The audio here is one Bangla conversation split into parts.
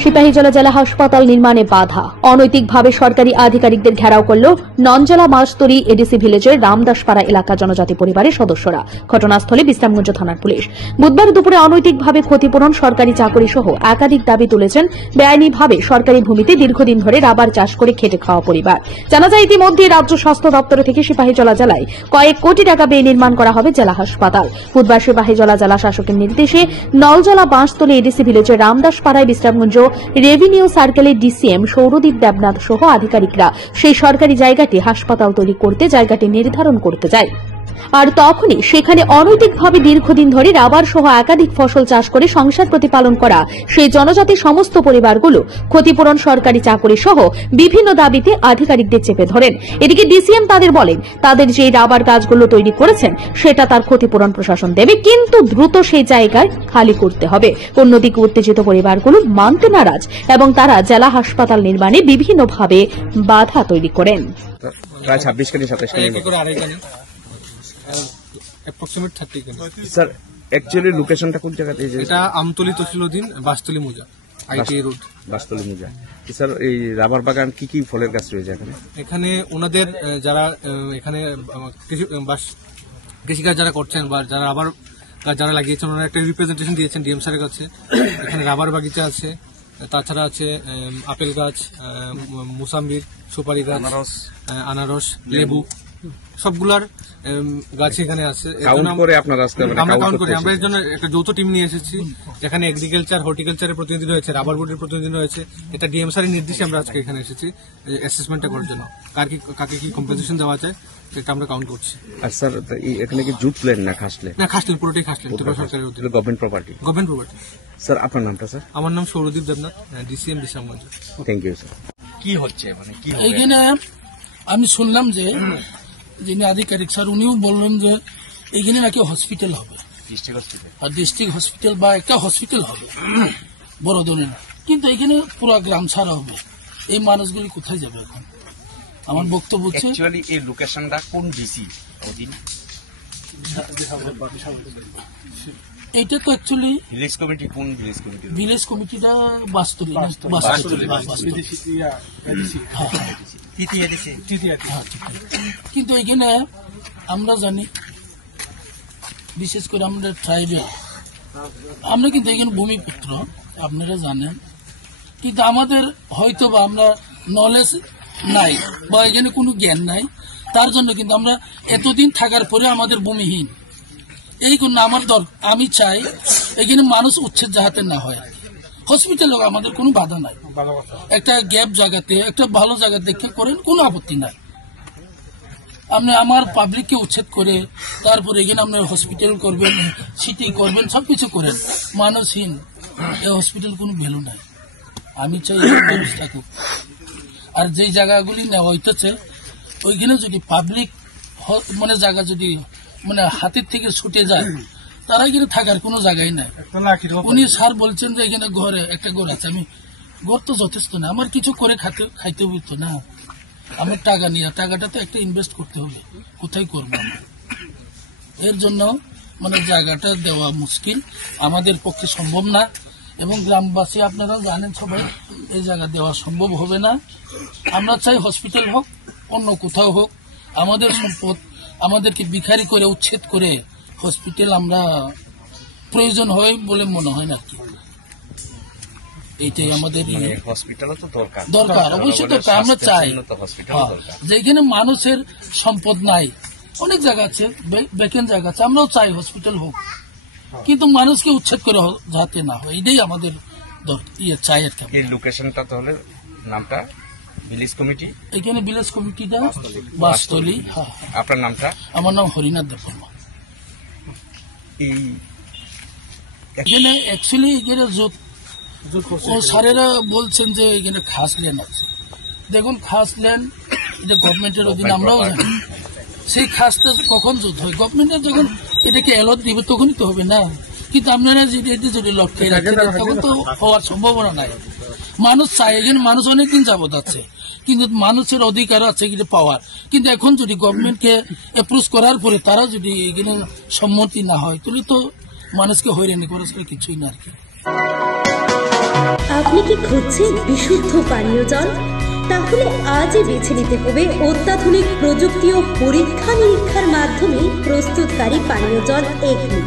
সিপাহীজলা জেলা হাসপাতাল নির্মাণে বাধা, অনৈতিকভাবে সরকারি আধিকারিকদের ঘেরাও করল ননজলা মাছতলী এডিসি ভিলেজের রামদাসপাড়া এলাকা জনজাতি পরিবারের সদস্যরা। ঘটনাস্থলে বিশ্রামগঞ্জ থানার পুলিশ। বুধবার দুপুরে অনৈতিকভাবে ক্ষতিপূরণ, সরকারি চাকরি সহ একাধিক দাবি তুলেছেন বেআইনিভাবে সরকারি ভূমিতে দীর্ঘদিন ধরে রাবার চাষ করে খেটে খাওয়া পরিবার। জানা যায়, ইতিমধ্যে রাজ্য স্বাস্থ্য দপ্তর থেকে সিপাহীজলা জেলায় কয়েক কোটি টাকা ব্যয়ে নির্মাণ করা হবে জেলা হাসপাতাল। বুধবার সিপাহীজলা জেলা শাসকের নির্দেশে নলজলা বাঁশতলী এডিসি ভিলেজের রামদাসপাড়ায় বিশ্রামগঞ্জ রেভিনিউ সার্কেলের ডিসিএম সৌরদীপ দেবনাথ সহ আধিকারিকরা সেই সরকারি জায়গাটি হাসপাতাল তৈরি করতে জায়গাটি নির্ধারণ করতে যায়। আর তখনই সেখানে অনৈতিকভাবে দীর্ঘদিন ধরে রাবার সহ একাধিক ফসল চাষ করে সংসার প্রতিপালন করা সেই জনজাতির সমস্ত পরিবারগুলো ক্ষতিপূরণ, সরকারি চাকরি সহ বিভিন্ন দাবিতে আধিকারিকদের চেপে ধরেন। এদিকে ডিসিএম তাদের বলেন, তাদের যে রাবার গাছগুলো তৈরি করেছেন সেটা তার ক্ষতিপূরণ প্রশাসন দেবে, কিন্তু দ্রুত সেই জায়গায় খালি করতে হবে। অন্যদিকে উত্তেজিত পরিবারগুলো মানতে নারাজ এবং তারা জেলা হাসপাতাল নির্মাণে বিভিন্নভাবে বাধা তৈরি করেন। প্রায় 26 কানি 27 কানি অ্যাপ্রক্সিমেট 30 কেন স্যার। অ্যাকচুয়ালি লোকেশনটা কোন জায়গাতে? এটা Amtali তহসিলুদ্দিন Bastali মুজা IT road Bastali মুজা। Sir, এই রাবার বাগান কি কি ফলের গাছ রয়েছে এখানে? এখানে ওনাদের যারা এখানে কৃষিকাজ যারা করছেন বা যারা রাবার গাছ যারা লাগিয়েছেন, ওনারা একটা রিপ্রেজেন্টেশন দিয়েছেন ডিএম স্যারের কাছে। এখানে রাবার বাগিচা আছে, তাছাড়া আছে আপেল গাছ, মুসাম্বির, সুপারি গাছ, আনারস, লেবু, সবগুলার গাছ এখানে আছে। আমরা কাউন্ট করি। আমরা এর জন্য একটা যৌথ টিম নিয়ে এসেছি, যেখানে এগ্রিকালচার, হর্টিকালচারের প্রতিনিধি রয়েছে, রাবার বোর্ডের প্রতিনিধি রয়েছে। এটা ডিএম স্যারের নির্দেশে আমরা আজকে এখানে এসেছি অ্যাসেসমেন্টটা করার জন্য, কাকে কি কম্পেনসেশন দেওয়া যায় সেটা আমরা কাউন্ট করছি। আর স্যার, এখানে কি জুট প্লেন না খাসলেন? না, খাসলেন, পুরোটাই খাসলেন, সরকারের অধীনে, government property. Government property. Sir, আপনার নামটা? স্যার, আমার নাম Sourodip Debnath, DCM Bishramganj. Thank you sir. কি হচ্ছে মানে কি এইখানে আমি শুনলাম যে যিনি আধিকারিক স্যার উনিও বললেন যে এইখানে নাকি হসপিটাল হবে, ডিস্ট্রিক্ট হসপিটাল বা একটা হসপিটাল হবে বড় ধরনের, কিন্তু এখানে পুরো গ্রাম ছাড়া হবে। এই মানুষগুলি কোথায় যাবে এখন? আমার বক্তব্য হচ্ছে এই লোকেশনটা কোন ডিসি অধীন? এইটা তো অ্যাকচুয়ালি ভিলেজ কমিটি। কোন ভিলেজ কমিটি? ভিলেজ কমিটিটা বাসতলী। কিন্তু এখানে আমরা জানি, বিশেষ করে আমরা ট্রাইবেল, আমরা কিন্তু এখানে ভূমিপুত্র, আপনারা জানেন, কিন্তু আমাদের হয়তো বা আমরা নলেজ নাই বা এখানে কোনো জ্ঞান নাই, তার জন্য কিন্তু আমরা এতদিন থাকার পরে আমাদের ভূমিহীন। এই জন্য আমি চাই এখানে মানুষ উচ্ছেদ যাহাতে না হয়। হসপিটাল হোক, আমাদের কোনো বাধা নাই। একটা গ্যাপ জায়গাতে, একটা ভালো জায়গা দেখে করেন, কোনো আপত্তি নাই। আপনি আমার পাবলিককে উচ্ছেদ করে তারপরে এখানে আপনার হসপিটাল করবেন, সিটি করবেন, সবকিছু করেন, মানুষহীন এই হসপিটাল কোনো ভ্যালু নাই। আমি চাই ব্যবস্থা করব। আর যেই জায়গাগুলি নেওয়া হইতেছে ওইখানে যদি পাবলিক মানে জায়গা যদি মানে হাতের থেকে ছুটে যায়, তারা এখানে থাকার কোনো জায়গায় নাই। উনি স্যার বলছেন যে এখানে ঘরে একটা ঘর আছে। আমি ঘর তো যথেষ্ট না, আমার কিছু করে খাইতে হবে তো না। আমার টাকা নিয়ে, টাকাটা তো একটা ইনভেস্ট করতে হবে, কোথায় করবো? এর জন্য মানে জায়গাটা দেওয়া মুশকিল, আমাদের পক্ষে সম্ভব না। এবং গ্রামবাসী আপনারা জানেন সবাই, এই জায়গা দেওয়া সম্ভব হবে না। আমরা চাই হসপিটাল হোক, অন্য কোথাও হোক, আমাদের সম্পদ আমাদেরকে ভিখারি করে উচ্ছেদ করে হসপিটাল আমরা প্রয়োজন হয় বলে মনে হয় না। কি এইটাই আমাদের দরকার, অবশ্যই দরকার। আমরা চাই যেখানে মানুষের সম্পদ নাই, অনেক জায়গা আছে, ভ্যাকেন্ট জায়গা আছে, আমরাও চাই হসপিটাল হোক, কিন্তু মানুষকে উচ্ছেদ করে যাতে না হয়, এটাই আমাদের চাই আর কি। এই লোকেশনটা তাহলে নামটা ভিলেজ কমিটি, এখানে ভিলেজ কমিটিটা বাসতলী। আপনার নামটা? আমার নাম হরিনাথ দেববর্মা। এখানে অ্যাকচুয়ালি এখানে স্যারেরা বলছেন যে এখানে খাস ল্যান্ড আছে। দেখুন, খাস ল্যান্ড এটা গভর্নমেন্টের অধীনে, আমরাও জানি। সেই খাসটা কখন যুদ্ধ হয়, গভর্নমেন্টের যখন এটাকে অ্যালট দিবে তখনই তো হবে না। কিন্তু আপনারা যদি লক্ষ্যে রাখেন তখন তো হওয়ার সম্ভাবনা নাই। মানুষ চায়, এখানে মানুষ অনেকদিন যাবত আছে, কিন্তু মানুষের অধিকার আছে এখানে পাওয়ার। কিন্তু এখন যদি গভর্নমেন্টকে অ্যাপ্রোচ করার পরে তারা যদি এখানে সম্মতি না হয়, তাহলে তো মানুষকে হয়রানি করার কিছুই না আর কি। আপনি কি খুঁজছেন বিশুদ্ধ পানীয় জল? তাহলে আজই বেছে নিতে হবে অত্যাধুনিক প্রযুক্তি ও পরীক্ষা নিরীক্ষার মাধ্যমে প্রস্তুতকারী পানীয় জল একমি।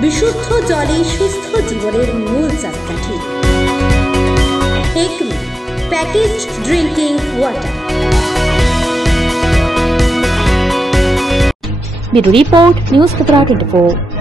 বিশুদ্ধ জলে সুস্থ জীবনের মূল চাকাঠি। Acme package drinking water. Bureau report, news 24।